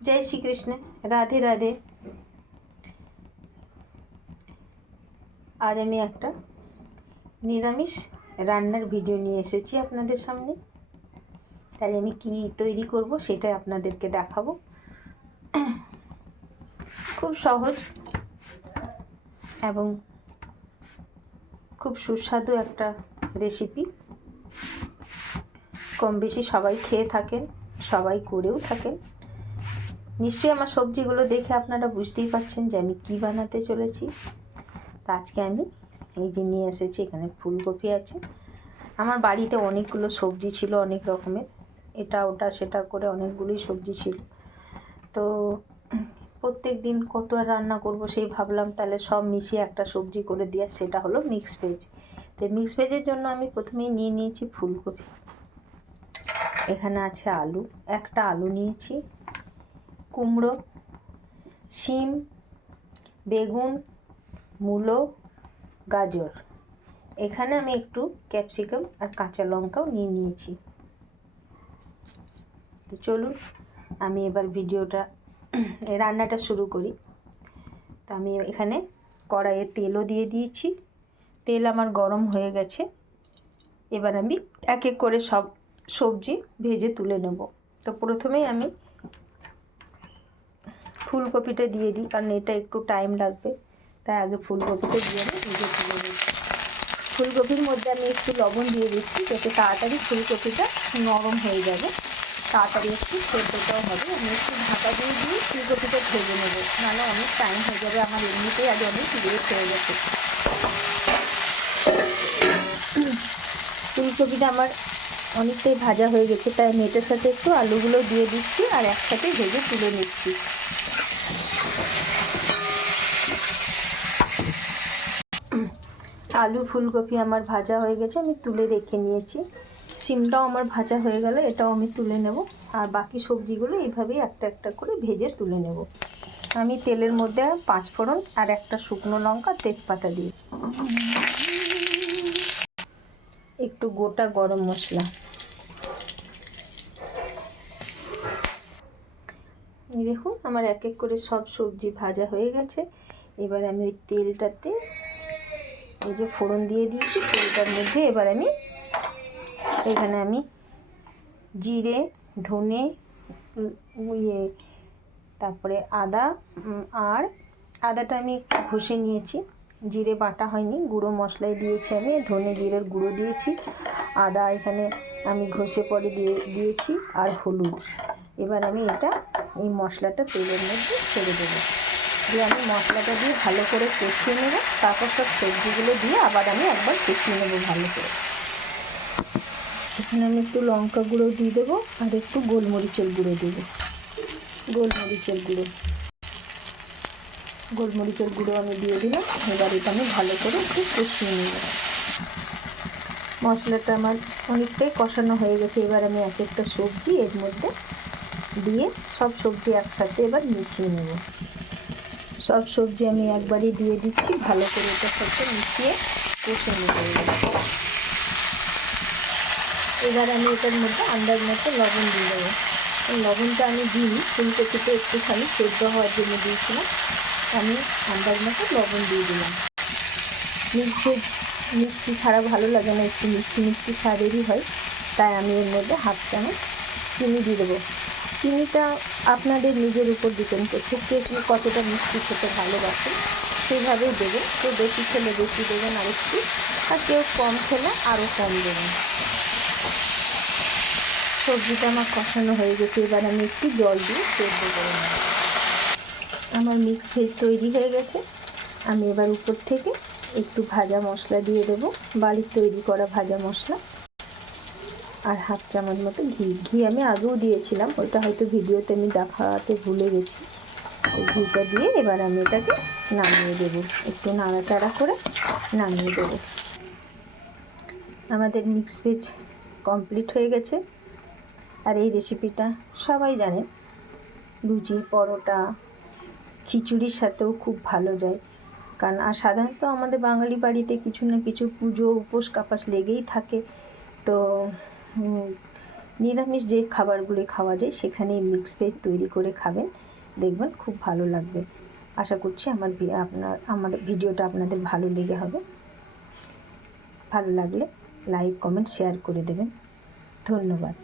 जय श्री कृष्ण, राधे राधे। आज আমি একটা নিরামিষ রান্নার ভিডিও নিয়ে এসেছি আপনাদের সামনে। তাই আমি কি তৈরি করব সেটা আপনাদেরকে দেখাবো। খুব সহজ এবং খুব সুস্বাদু একটা রেসিপি। কম বেশি সবাই খেয়ে থাকেন, সবাই করেও থাকেন। নিশ্চয়ই আমার সবজিগুলো দেখে আপনারা বুঝতেই পারছেন যে আমি কী বানাতে চলেছি। তা আজকে আমি এই যে নিয়ে এসেছি, এখানে ফুলকপি আছে। আমার বাড়িতে অনেকগুলো সবজি ছিল, অনেক রকমের, এটা ওটা সেটা করে অনেকগুলোই সবজি ছিল। তো প্রত্যেক দিন কত আর রান্না করব, সেই ভাবলাম তাহলে সব মিশিয়ে একটা সবজি করে দেওয়া, সেটা হলো মিক্স ভেজ। তো মিক্স ভেজের জন্য আমি প্রথমেই নিয়ে নিয়েছি ফুলকপি, এখানে আছে আলু, একটা আলু নিয়েছি, কুমড়ো, শিম, বেগুন, মূলো, গাজর, এখানে আমি একটু ক্যাপসিকাম আর কাঁচা লঙ্কাও নিয়ে নিয়েছি। তো চলুন আমি এবার ভিডিওটা রান্নাটা শুরু করি। তো আমি এখানে কড়াইয়ে তেলও দিয়ে দিয়েছি, তেল আমার গরম হয়ে গেছে। এবার আমি এক এক করে সব সবজি ভেজে তুলে নেব। তো প্রথমেই আমি ফুলকপিটা দিয়ে দিই, কারণ এটা একটু টাইম লাগবে, তাই আগে ফুলকপিটা দিয়ে আমি ভেজে তুলে দিচ্ছি। ফুলকপির মধ্যে আমি একটু লবণ দিয়ে দিচ্ছি, যাতে তাড়াতাড়ি ফুলকপিটা নরম হয়ে যাবে, তাড়াতাড়ি একটু সেদ্ধটাও হবে। আমি একটু ঢাকা দিয়ে ফুলকপিটা ভেজে নেব, নাহলে অনেক টাইম হয়ে যাবে, আমার এমনিতেই আজ অনেক লেট হয়ে গেছে। ফুলকপিটা আমার অনেকটাই ভাজা হয়ে গেছে, তাই আমি এটার সাথে একটু আলুগুলো দিয়ে দিচ্ছি আর একসাথে ভেজে তুলে নিচ্ছি। আলু ফুলকপি আমার ভাজা হয়ে গেছে, আমি তুলে রেখে নিয়েছি। সিমটাও আমার ভাজা হয়ে গেল, এটাও আমি তুলে নেব। আর বাকি সবজিগুলো এইভাবেই একটা একটা করে ভেজে তুলে নেব। আমি তেলের মধ্যে 5 ফোড়ন আর একটা শুকনো লঙ্কা, তেজপাতা দিই, একটু গোটা গরম মশলা। এই দেখুন আমার এক এক করে সব সবজি ভাজা হয়ে গেছে। এবার আমি ওই তেলটাতে এই যে ফোড়ন দিয়ে দিয়েছি, তেলটার মধ্যে এবার আমি এখানে আমি জিরে, ধনে, তারপরে আদা, আর আদাটা আমি একটু ঘষে নিয়েছি, জিরে বাটা হয়নি, গুঁড়ো মশলাই দিয়েছি আমি, ধনে জিরের গুঁড়ো দিয়েছি, আদা এখানে আমি ঘষে পরে দিয়েছি, আর হলুদ। এবার আমি এই মশলাটা তেলের মধ্যে ছেড়ে দেবো, দিয়ে আমি মশলাটা দিয়ে ভালো করে কষিয়ে নেব। তারপর সব সবজিগুলো দিয়ে আবার আমি একবার কষিয়ে নেবো ভালো করে। এখানে আমি একটু লঙ্কা গুঁড়ো দিয়ে দেবো আর একটু গোলমরিচের গুঁড়ো দেবো, গোলমরিচের গুঁড়ো আমি দিয়ে দিলাম। এবার এটা আমি ভালো করে একটু কষিয়ে নেব। মশলাটা আমার অনেকটাই কষানো হয়ে গেছে। এবার আমি এক একটা সবজি এর মধ্যে দিয়ে সব সবজি একসাথে এবার মিশিয়ে নেব। সব সবজি আমি একবারই দিয়ে দিচ্ছি, ভালো করে এটার সাথে মিশিয়ে কষে নেব। এবার আমি এটার মধ্যে আন্দাজ মতো লবণ দিয়ে দেবো। লবণটা আমি দিই ফুলকপিতে একটুখানি সেদ্ধ হওয়ার জন্য দিয়েছিলাম, আমি আন্দাজ মতো লবণ দিয়ে দিলাম। মিষ্টি ছাড়া ভালো লাগে না, একটু মিষ্টি মিষ্টি স্বাদেরই হয়, তাই আমি এর মধ্যে হাফ চামচ চিনি দিয়ে দেবো। চিনিটা আপনাদের নিজের উপর ডিপেন্ড করছে, কে কতটা মিষ্টি খেতে ভালোবাসে সেইভাবেই দেবেন। কেউ বেশি খেলে বেশি দেবেন আর একটু, আর কেউ কম খেলে আরও কম দেবেন। সবজিটা আমার কষানো হয়ে গেছে, এবার আমি একটু জল দিয়ে সেদ্ধ করে নেব। আমার মিক্স ভেজ তৈরি হয়ে গেছে। আমি এবার উপর থেকে একটু ভাজা মশলা দিয়ে দেবো, বাড়ির তৈরি করা ভাজা মশলা, আর হাফ চামচ মতো ঘি আমি আগেও দিয়েছিলাম, ওইটা হয়তো ভিডিওতে আমি দেখাতে ভুলে গেছি। এই ঘিটা দিয়ে এবার আমি এটাকে নামিয়ে দেবো, একটু নাড়াচাড়া করে নামিয়ে দেবো। আমাদের মিক্স ভেজ কমপ্লিট হয়ে গেছে। আর এই রেসিপিটা সবাই জানেন, লুচি, পরোটা, খিচুড়ির সাথেও খুব ভালো যায়। কারণ আর সাধারণত আমাদের বাঙালি বাড়িতে কিছু না কিছু পুজো উপোস কাপাস লেগেই থাকে। তো নিরামিষ যে খাবারগুলি খাওয়া যায় সেখানে মিক্স ভেজ তৈরি করে খাবেন, দেখবেন খুব ভালো লাগবে। আশা করছি আমার ভিডিওটা আপনাদের ভালো লেগে হবে। ভালো লাগলে লাইক কমেন্ট শেয়ার করে দেবেন। ধন্যবাদ।